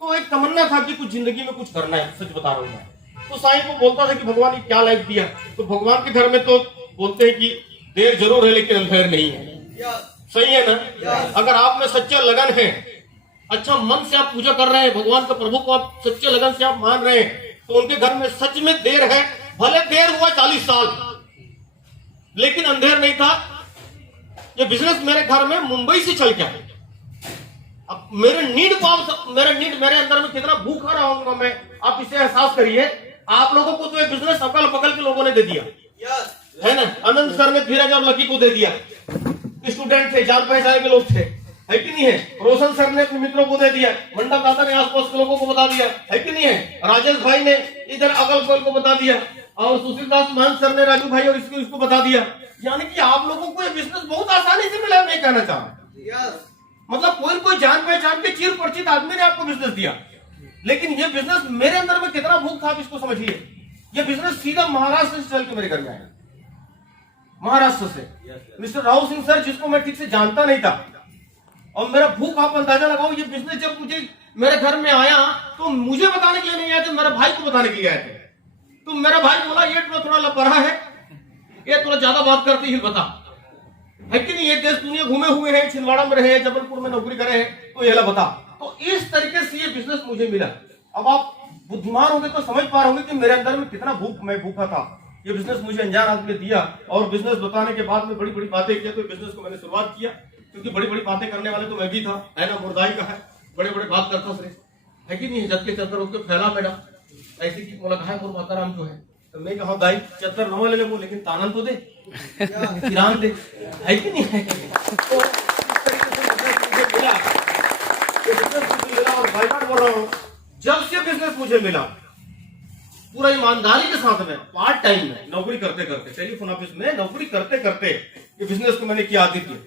तो एक तमन्ना था कि कुछ जिंदगी में कुछ करना है, सच बता रहा हूँ मैं। तो साईं को बोलता था कि भगवान ने क्या लाइफ दिया, तो भगवान के घर में तो बोलते हैं कि देर जरूर है लेकिन अंधेर नहीं है। सही है ना? अगर आप में सच्चा लगन है, अच्छा मन से आप पूजा कर रहे हैं, भगवान का प्रभु को आप सच्चे लगन से आप मान रहे हैं, तो उनके घर में सच में देर है। भले देर हुआ 40 साल, लेकिन अंधेर नहीं था। ये बिजनेस मेरे घर में मुंबई से चल गया। अब मेरे नीड मेरे अंदर में कितना भूखा रहा हूंगा मैं, आप इसे एहसास करिए। आप लोगों को तो ये बिजनेस अकल बगल के लोगों ने दे दिया है ना। आनंद सर ने धीरज और लकी को दे दिया, स्टूडेंट थे, जान पहचान के लोग थे, है कि नहीं है। रोशन सर ने अपने मित्रों को दे दिया, मंडप दादा ने आसपास के लोगों को बता दिया, है कि नहीं है। राजेश भाई ने इधर अगल बगल को बता दिया, और सुशील दास महंत सर ने राजू भाई और इसको बता दिया। यानी कि आप लोगों को ये बिजनेस बहुत आसानी से मिला, मैं कहना चाह रहा हूं। मतलब कोई जान पहचान के चिर परिचित आदमी ने आपको बिजनेस दिया, लेकिन ये बिजनेस मेरे अंदर में कितना भूख था आप इसको समझिए। ये बिजनेस सीधा महाराष्ट्र से चल के मेरे घर में आया, महाराष्ट्र से। मिस्टर राव सिंह सर, जिसको मैं ठीक से जानता नहीं था, और मेरा भूख आप अंदाजा लगाओ। ये बिजनेस जब मुझे मेरे घर में आया तो मुझे बताने के लिए नहीं आए थे, मेरे भाई को बताने के लिए आए थे। तो मेरा भाई बोला ये थोड़ा लपड़ा है, ये थोड़ा ज्यादा बात करती है, बता, है कि नहीं। ये देश दुनिया घूमे हुए हैं, छिंदवाड़ा में रहे, जबलपुर में नौकरी करे हैं, तो ये बता। तो इस तरीके से ये बिजनेस मुझे मिला। अब आप बुद्धिमान होंगे तो समझ पा रहे होंगे कि मेरे अंदर में कितना मैं भूखा था। ये बिजनेस मुझे अनजान आदमी ने दिया, और बिजनेस बताने के बाद में बड़ी बड़ी बातें की, तो बिजनेस को मैंने शुरुआत किया, क्योंकि बड़ी बड़ी बातें करने वाले तो मैं भी था, है ना। मुर्दाई का है, बड़े बड़े बात करता सर, है कि नहीं। जबकि चतर होकर फैला मैडम ऐसी की बोला है मोर माता राम जो है, तो मैं कहा दाई चतर न ले वो, लेकिन तानन तो दे, किरान दे, है कि नहीं है। तो इस तरीके से मुझे मिला, और बाई बात बोल रहा हूँ, जब से बिजनेस मुझे मिला पूरा ईमानदारी के साथ में, पार्ट टाइम में नौकरी करते करते, टेलीफोन ऑफिस में नौकरी करते करते ये बिजनेस को मैंने किया आती थी।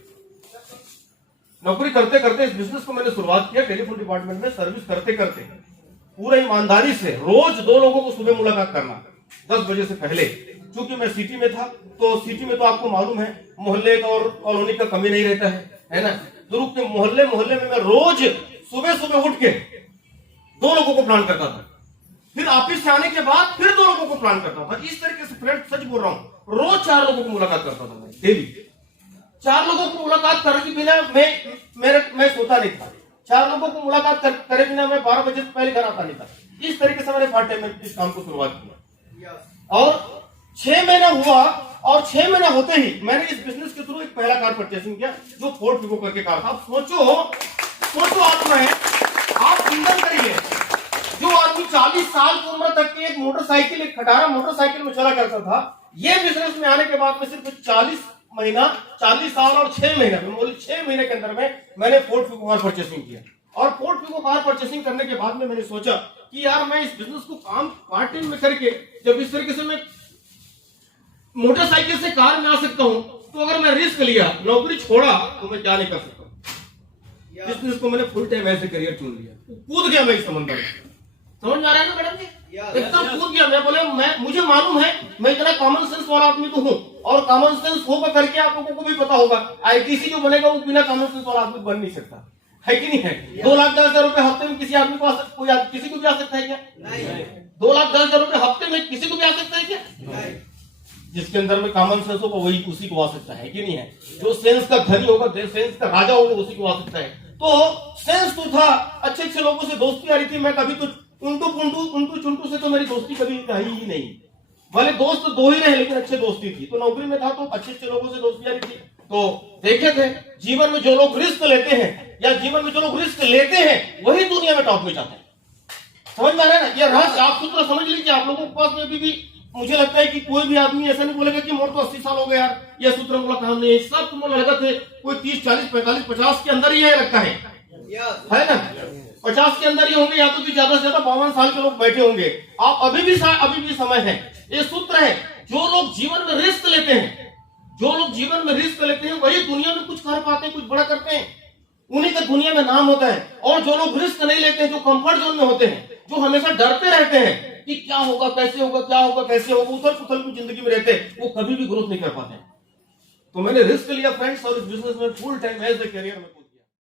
नौकरी करते करते इस बिजनेस को मैंने शुरुआत किया, टेलीफोन डिपार्टमेंट में सर्विस करते करते पूरा ईमानदारी से। रोज 2 लोगों को सुबह मुलाकात करना 10 बजे से पहले, क्योंकि मैं सिटी में था। तो सिटी में तो आपको मालूम है मोहल्ले का और कॉलोनी का कमी नहीं रहता है ना। दुर्ग के मोहल्ले में मैं रोज सुबह उठ के 2 लोगों को प्लान करता था, फिर ऑफिस से आने के बाद फिर 2 लोगों को प्लान करता था। इस तरीके से फ्रेंड, सच बोल रहा हूँ, रोज 4 लोगों को मुलाकात करता था मैं डेली। 4 लोगों को मुलाकात करने के बिना मैं सोता नहीं था। 4 लोगों को मुलाकात करे बिना मैं 12 बजे से पहले घर आता नहीं था। इस तरीके से मैंने पार्ट टाइम में इस काम को शुरुआत किया, और 6 महीना हुआ, और 6 महीना होते ही मैंने इस बिजनेस के थ्रू एक पहला कार परचेसिंग किया, जो फोर्ड फिगो करके कार था। आप सोचो आप चिंतन करिए, जो आदमी 40 साल की उम्र तक की एक खटारा मोटरसाइकिल में चला करता था, ये बिजनेस में आने के बाद में सिर्फ 40 साल और 6 महीने में, बोले 6 महीने के अंदर में मैंने फोर्ड फिगो कार परचेसिंग किया। और फोर्ड फिगो कार परचेसिंग करने के बाद में मैंने सोचा कि यार मैं इस बिजनेस को काम पार्ट टाइम में करके, जब इस तरीके से मैं मोटरसाइकिल से कार में आ सकता हूं, तो अगर मैं रिस्क लिया, नौकरी छोड़ा, तो मैं क्या नहीं कर सकता। बिजनेस को मैंने फुल टाइम ऐसे करियर चुन लिया, कूद गया मैं इस समंदर में। समझ में आ रहा है ना मैडम जी? एकदम कूद गया। मैं बोले मुझे मालूम है मैं इतना कॉमन सेंस वाला आदमी तो हूँ, और कॉमन सेंस होगा करके आप लोगों को भी पता होगा, आईटीसी जो बनेगा वो बिना कॉमन सेंस वाला आदमी बन नहीं सकता, है कि नहीं है। 2,10,000 रुपए हफ्ते में किसी आदमी को किसी को भी आ सकता है क्या? 2,10,000 रुपए हफ्ते में किसी को भी आ सकता है क्या? जिसके अंदर में कॉमन सेंस होगा वही उसी को आ सकता है कि नहीं है। जो सेंस का धनी होगा, सेंस का राजा होगा, उसी को आ सकता है। तो सेंस तो था, अच्छे लोगों से दोस्ती आ रही थी। मैं कभी कुछ उंटू चुंटू से तो मेरी दोस्ती कभी रही ही नहीं। भले दोस्त 2 ही रहे, लेकिन अच्छे दोस्ती थी। तो नौकरी में था तो अच्छे लोगों से दोस्ती आ रही थी। तो देखे थे जीवन में जो लोग रिस्क लेते हैं, या जीवन में जो लोग रिस्क लेते हैं, वही दुनिया में टॉप में जाते हैं। समझ में आ रहा है ना? ये रहस्य आप सूत्र समझ लीजिए। आप लोगों के पास में भी मुझे लगता है कि कोई भी आदमी ऐसा नहीं बोलेगा कि मोर तो 80 साल हो गए यार, ये सूत्र बोला काम नहीं है। सब तुम लड़का थे, कोई 30, 40, 45, 50 के अंदर ही है लगता है ना। 50 के अंदर ही होंगे, या तो ज्यादा से ज्यादा 52 साल के लोग बैठे होंगे। आप अभी भी समय है। ये सूत्र है, जो लोग जीवन में रिस्क लेते हैं, वही दुनिया में कुछ कर पाते हैं, कुछ बड़ा करते हैं, उन्हीं का दुनिया में नाम होता है। और जो लोग रिस्क नहीं लेते हैं, जो कंफर्ट जोन में होते हैं, जो हमेशा डरते रहते हैं कि क्या होगा, कैसे होगा, उथल पुथल की जिंदगी में रहते हैं, वो कभी भी ग्रोथ नहीं कर पाते हैं। तो मैंने रिस्क लिया फ्रेंड्स, और इस बिजनेस में full time as a career में